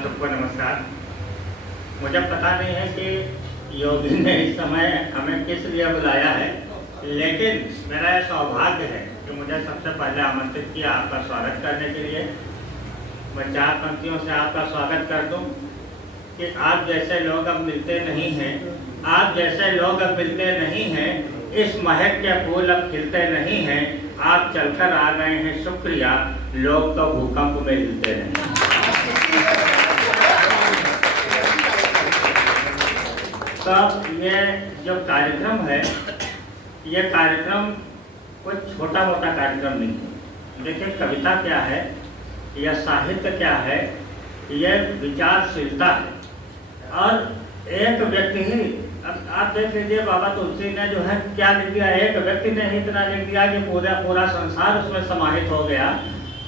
आप सबको नमस्कार। मुझे पता नहीं है कि योगी ने इस समय हमें किस लिए बुलाया है, लेकिन मेरा यह सौभाग्य है कि मुझे सबसे पहले आमंत्रित किया आपका स्वागत करने के लिए। मैं 4 पंक्तियों से आपका स्वागत कर दूं कि आप जैसे लोग अब मिलते नहीं हैं, आप जैसे लोग अब मिलते नहीं हैं, इस महक के फूल अब खिलते नहीं हैं, आप चलकर आ गए हैं शुक्रिया, लोग तो भूकंप में हिलते नहीं। तो ये जो कार्यक्रम है, ये कार्यक्रम कोई छोटा मोटा कार्यक्रम नहीं है। देखिए, कविता क्या है या साहित्य क्या है, यह विचारशीलता है। और एक व्यक्ति ही, अब आप देख लीजिए बाबा तुलसी ने जो है क्या लिख दिया, एक व्यक्ति ने ही इतना लिख दिया कि पूरा संसार उसमें समाहित हो गया।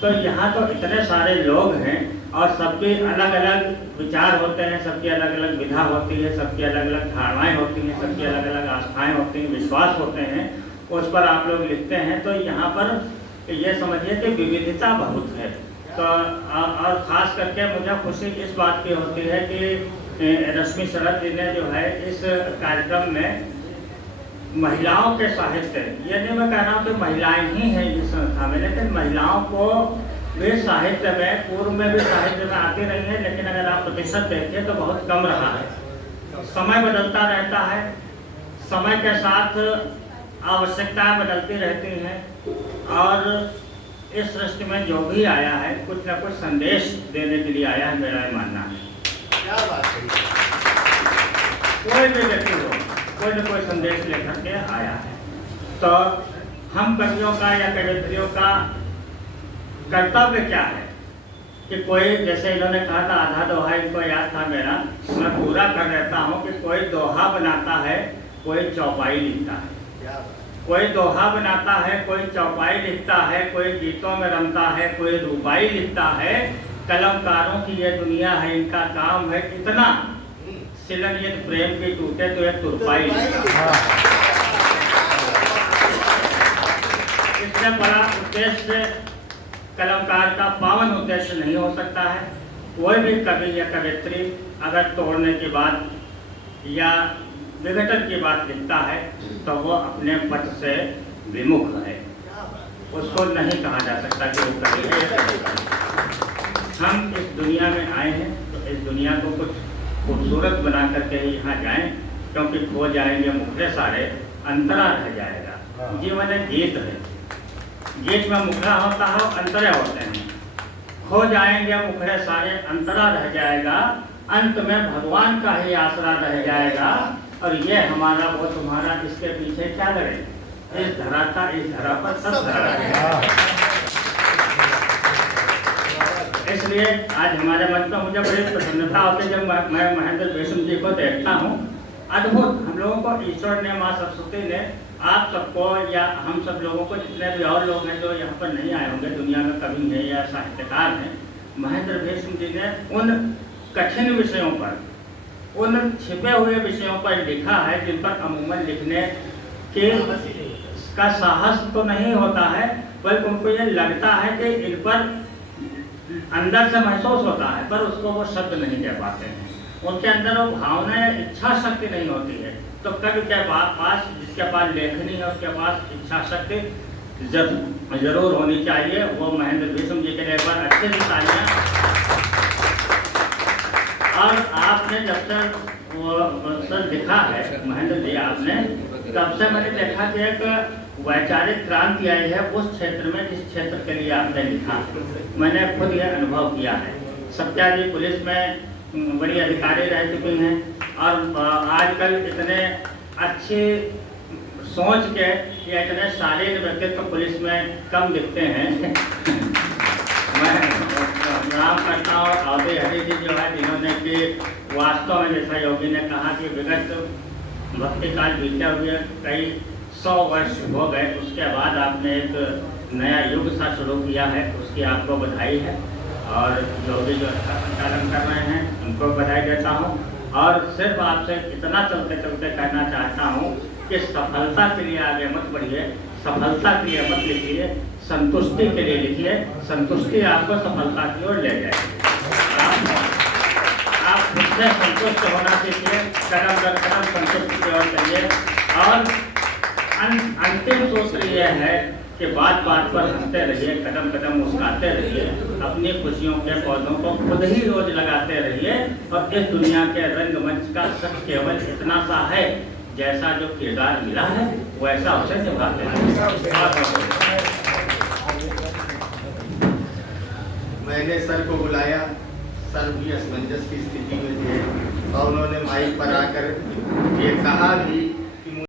तो यहाँ तो इतने सारे लोग हैं और सबके अलग अलग विचार होते हैं, सबकी अलग अलग विधा होती है, सबकी अलग अलग धारणाएं होती हैं, सबकी अलग अलग आस्थाएं होती हैं, विश्वास होते हैं, उस पर आप लोग लिखते हैं। तो यहाँ पर ये समझिए कि विविधता बहुत है। तो और ख़ास करके मुझे खुशी इस बात की होती है कि रश्मि शरद जी ने जो है इस कार्यक्रम में महिलाओं के साहित्य, ये नहीं मैं कह रहा हूँ कि महिलाएं ही हैं इस संस्था में, लेकिन महिलाओं को भी साहित्य में, पूर्व में भी साहित्य में आती रही है, लेकिन अगर आप प्रतिशत देखें तो बहुत कम रहा है। समय बदलता रहता है, समय के साथ आवश्यकताएं बदलती रहती हैं, और इस सृष्टि में जो भी आया है कुछ न कुछ संदेश देने के लिए आया है, मेरा ये मानना है। क्या बात है। कोई भी व्यक्ति हो, कोई न कोई संदेश लेकर के आया है। तो हम कवियों का या कवित्रियों का कर्तव्य क्या है कि कोई, जैसे इन्होंने कहा था आधा दोहा इनको याद था मेरा, मैं पूरा कर देता हूँ कि कोई दोहा बनाता है, कोई चौपाई लिखता है। कोई दोहा बनाता है, कोई चौपाई लिखता है, कोई गीतों में रमता है, कोई रूपाई लिखता है। कलमकारों की ये दुनिया है, इनका काम है इतना, सिलन यदि प्रेम की टूटे तो एक तुरपाई लिखता है। इससे बड़ा उद्देश्य कलमकार का पावन उद्देश्य नहीं हो सकता है। कोई भी कवि या कवित्री अगर तोड़ने की बात या विघटन की बात लिखता है तो वो अपने पथ से विमुख है, उसको नहीं कहा जा सकता कि वो कवि है। हम इस दुनिया में आए हैं तो इस दुनिया को कुछ खूबसूरत बना करके ही यहाँ जाएं, क्योंकि खो जाएंगे मुखड़े सारे, अंतरा रह जाएगा। जीवन एक गीत है, गीत में मुखड़ा होता है, अंतरे होते हैं। खो जाएंगे मुखड़े सारे, अंतरा रह जाएगा, अंत में भगवान का ही आसरा रह जाएगा। और ये हमारा वो तुम्हारा, इसके पीछे क्या लड़े, इस धरा का इस धरा पर सब धरा है। इसलिए आज हमारे मन में मुझे बड़ी प्रसन्नता होती है जब मैं महेंद्र भेषम जी को देखता हूँ। अद्भुत, हम लोगों को ईश्वर ने, माँ सरस्वती ने, आप सबको या हम सब लोगों को, जितने भी और लोग हैं जो यहाँ पर नहीं आए होंगे, दुनिया में कवि हैं या साहित्यकार हैं, महेंद्र भेषम जी ने उन कठिन विषयों पर, उन छिपे हुए विषयों पर लिखा है जिन पर अमूमन लिखने के का साहस तो नहीं होता है, बल्कि उनको ये लगता है कि इन पर अंदर से महसूस होता है, पर उसको वो शब्द नहीं कह पाते हैं। उनके अंदर वो भावना या इच्छा शक्ति नहीं होती है। तो कवि के पास, जिसके पास लेखनी है, उसके पास इच्छा शक्ति जरूर होनी चाहिए। वो महेंद्र भेषम जी के लिए एक बार अच्छे से तालियां। और आपने जब तक वो लिखा है महेंद्र जी, आपने तब से मैंने देखा कि एक वैचारिक क्रांति आई है उस क्षेत्र में जिस क्षेत्र के लिए आपने लिखा। मैंने खुद यह अनुभव किया है। सत्या जी पुलिस में बड़ी अधिकारी रह चुकी हैं और आजकल इतने अच्छी सोच के या इतने शालीन व्यक्तित्व पुलिस में कम दिखते हैं। मैं प्रणाम करता हूँ अवधि हरि जी जो है, जिन्होंने कि वास्तव में जैसा योगी ने कहा कि विगत भक्ति काल बीते हुए कई 100 वर्ष हो गए, उसके बाद आपने एक नया युग सा शुरू किया है, उसकी आपको बधाई है। और जो भी जो अच्छा संचालन कर रहे हैं उनको बधाई देता हूँ। और सिर्फ आपसे इतना चलते चलते कहना चाहता हूँ कि सफलता के लिए आगे मत बढ़िए, सफलता के लिए मत लिखिए, संतुष्टि के लिए लिखिए। संतुष्टि आपको सफलता की ओर ले जाएगी। से संतुष्ट होना सीखिए, कदम दर कदम संतुष्टि की ओर चलिए। और अंतिम सूत्र यह है कि बात बात पर हंसते रहिए, कदम कदम मुस्कुराते रहिए, अपनी खुशियों के पौधों को खुद ही रोज लगाते रहिए। और इस दुनिया के रंगमंच का सच केवल इतना सा है, जैसा जो किरदार मिला है वैसा उसे निभाते हैं। मैंने सर को बुलाया, सर भी असमंजस की स्थिति में थे और उन्होंने माइक पर आकर ये कहा भी